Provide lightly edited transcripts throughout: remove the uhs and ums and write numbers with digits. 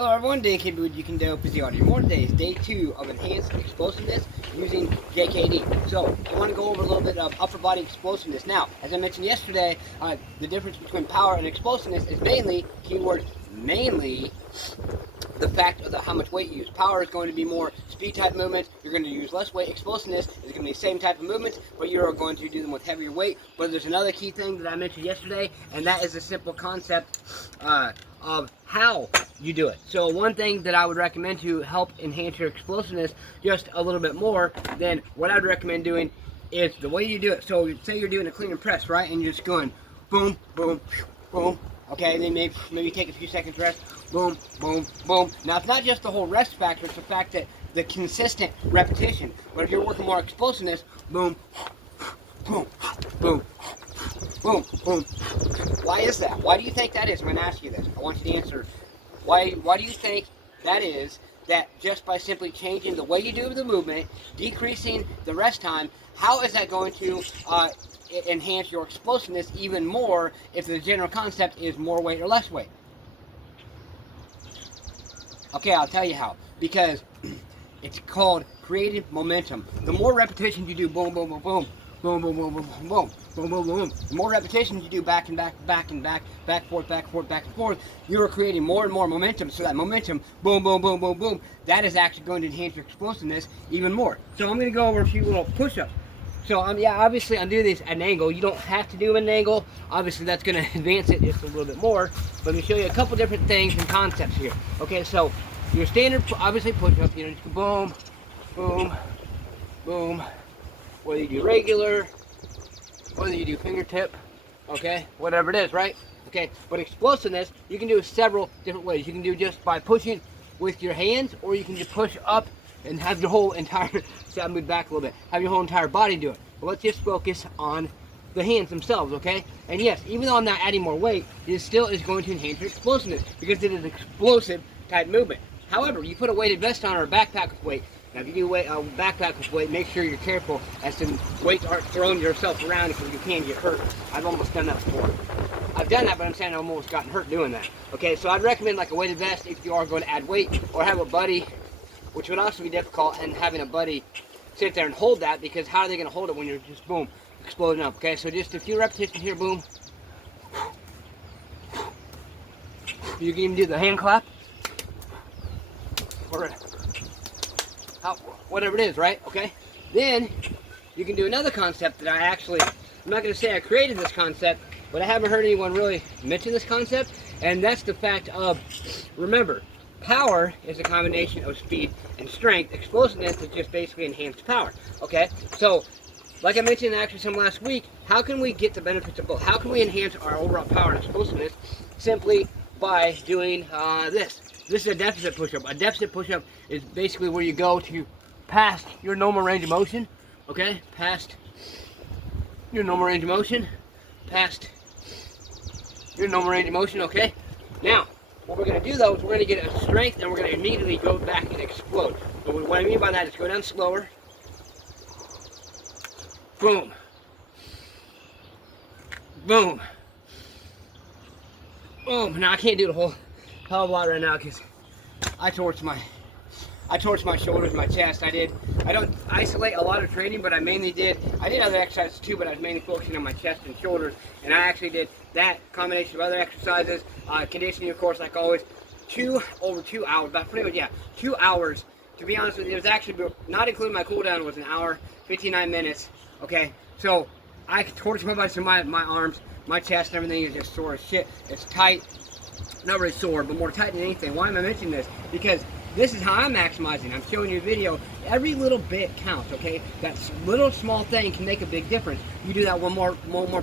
Hello everyone, JKD with You Can Do Physiology. More today is day 2 of enhanced explosiveness using JKD. So, I want to go over a little bit of upper body explosiveness. Now, as I mentioned yesterday, the difference between power and explosiveness is mainly, keyword mainly, the fact of how much weight you use. Power is going to be more speed type movements. You're going to use less weight. Explosiveness is going to be the same type of movements, but you're going to do them with heavier weight. But there's another key thing that I mentioned yesterday, and that is the simple concept of how you do it. So one thing that I would recommend to help enhance your explosiveness just a little bit more than what I would recommend doing is the way you do it. So say you're doing a clean and press, right? And you're just going boom, boom, boom. Okay, then maybe take a few seconds rest. Boom, boom, boom. Now, it's not just the whole rest factor, it's the fact that the consistent repetition. But if you're working more explosiveness, boom, boom, boom, boom, boom. Why is that? Why do you think that is? I'm going to ask you this. I want you to answer. Why do you think that is, that just by simply changing the way you do the movement, decreasing the rest time, how is that going to enhance your explosiveness even more if the general concept is more weight or less weight? Okay, I'll tell you how. Because it's called creative momentum. The more repetitions you do, boom, boom, boom, boom, boom, boom, boom, boom, boom, boom, boom, boom. The more repetitions you do back and back, back and back, back, forth, back, forth, back and forth, you are creating more and more momentum. So that momentum, boom, boom, boom, boom, boom, that is actually going to enhance your explosiveness even more. So I'm going to go over a few little push-ups. So yeah, obviously I'm doing this at an angle. You don't have to do them at an angle. Obviously that's going to advance it just a little bit more. But let me show you a couple different things and concepts here. Okay, so your standard, obviously push-up, you know, just boom, boom, boom. Whether you do regular, whether you do fingertip, okay, whatever it is, right? Okay, but explosiveness, you can do several different ways. You can do just by pushing with your hands, or you can just push up and have your whole entire, so I moved back a little bit, have your whole entire body do it. But let's just focus on the hands themselves, okay? And yes, even though I'm not adding more weight, it still is going to enhance your explosiveness because it is explosive type movement. However, you put a weighted vest on or a backpack with weight. Now, if you do a backpack with weight, make sure you're careful as to weights aren't throwing yourself around because you can get hurt. I've almost done that before. I've done that, but I'm saying I've almost gotten hurt doing that. Okay, so I'd recommend like a weighted vest if you are going to add weight, or have a buddy, which would also be difficult, and having a buddy sit there and hold that, because how are they going to hold it when you're just, boom, exploding up? Okay, so just a few repetitions here, boom. You can even do the hand clap, or whatever it is, right? Okay, then you can do another concept that I'm not going to say I created this concept, but I haven't heard anyone really mention this concept, and that's the fact of, remember, power is a combination of speed and strength. Explosiveness is just basically enhanced power. Okay, so like I mentioned actually some last week, how can we get the benefits of both? How can we enhance our overall power and explosiveness? Simply by doing this. This is a deficit push-up. A deficit push-up is basically where you go to past your normal range of motion. Okay, past your normal range of motion. Past your normal range of motion. Okay, now what we're going to do though is we're going to get a strength, and we're going to immediately go back and explode. But what I mean by that is go down slower. Boom. Boom. Boom. Now I can't do the whole hell of a lot right now because I torched my shoulders, my chest. I don't isolate a lot of training, but I did other exercises too, but I was mainly focusing on my chest and shoulders, and I actually did that combination of other exercises, conditioning of course, like always, over 2 hours, about pretty much, yeah, 2 hours. To be honest with you, it was actually, not including my cool down, was an hour, 59 minutes, okay? So I torched my body, so my arms, my chest, and everything is just sore as shit. It's tight, not really sore, but more tight than anything. Why am I mentioning this? Because this is how I'm maximizing. I'm showing you a video. Every little bit counts, okay? That little small thing can make a big difference. You do that one more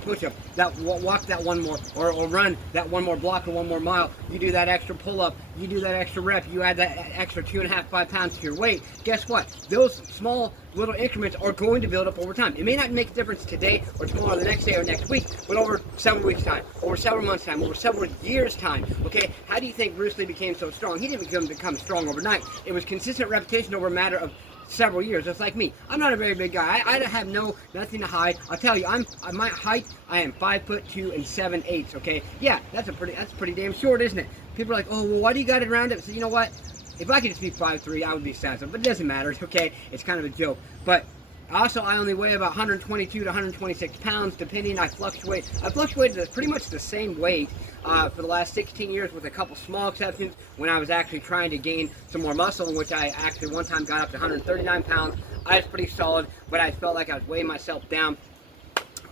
push-up, that walk that one more, or run that one more block or one more mile. You do that extra pull-up. You do that extra rep. You add that extra 2.5, 5 pounds to your weight. Guess what? Those small little increments are going to build up over time. It may not make a difference today or tomorrow, or the next day or next week, but over several weeks' time, over several months' time, over several years' time, okay? How do you think Bruce Lee became so strong? He didn't become strong overnight. It was consistent repetition over a matter of several years, just like me. I'm not a very big guy. I have nothing to hide. I'll tell you, my height, I am 5'2" and 7/8", okay? Yeah, that's pretty damn short, isn't it? people are like, oh, well, why do you got it around it? So you know what? If I could just be 5'3", I would be satisfied. But it doesn't matter, okay? It's kind of a joke. But also, I only weigh about 122 to 126 pounds, depending. I fluctuated at pretty much the same weight for the last 16 years, with a couple small exceptions when I was actually trying to gain some more muscle, in which I actually one time got up to 139 pounds. I was pretty solid, but I felt like I was weighing myself down.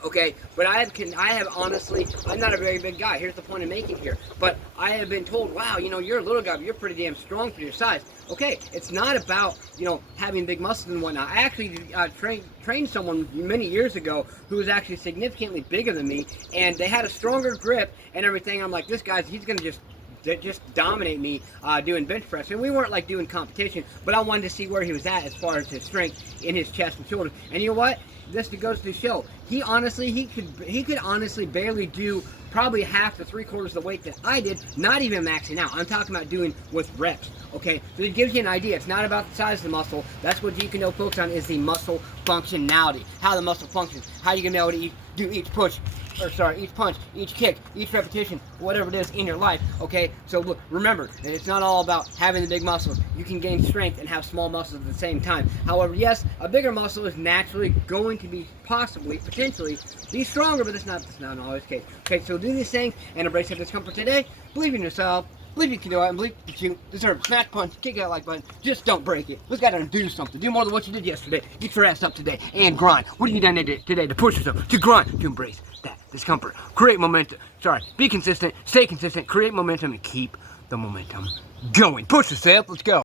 Okay, but I have honestly, I'm not a very big guy. Here's the point I'm making here. But I have been told, wow, you know, you're a little guy, but you're pretty damn strong for your size. Okay, it's not about, you know, having big muscles and whatnot. I actually trained someone many years ago who was actually significantly bigger than me, and they had a stronger grip and everything. I'm like, this guy's, he's going to just dominate me doing bench press. And we weren't like doing competition, but I wanted to see where he was at as far as his strength in his chest and shoulders. And you know what? This goes to show, he could honestly barely do probably half to 3/4 the weight that I did, not even maxing out. I'm talking about doing with reps, okay? So it gives you an idea. It's not about the size of the muscle. That's what you can focus on, is the muscle functionality, how the muscle functions, how you can be able to do each push, each punch, each kick, each repetition, whatever it is in your life, okay? So look, remember, it's not all about having the big muscles. You can gain strength and have small muscles at the same time. However, yes, a bigger muscle is naturally going to be potentially be stronger, but that's not always the case. Okay, so do these things and embrace your discomfort today. Believe in yourself. Believe you can do it, and believe that you deserve a smash punch, kick that like button. Just don't break it. Let's get out and do something. Do more than what you did yesterday. Get your ass up today and grind. What have you done today to push yourself, to grind, to embrace that discomfort? Create momentum. Be consistent, stay consistent, create momentum, and keep the momentum going. Push yourself. Let's go.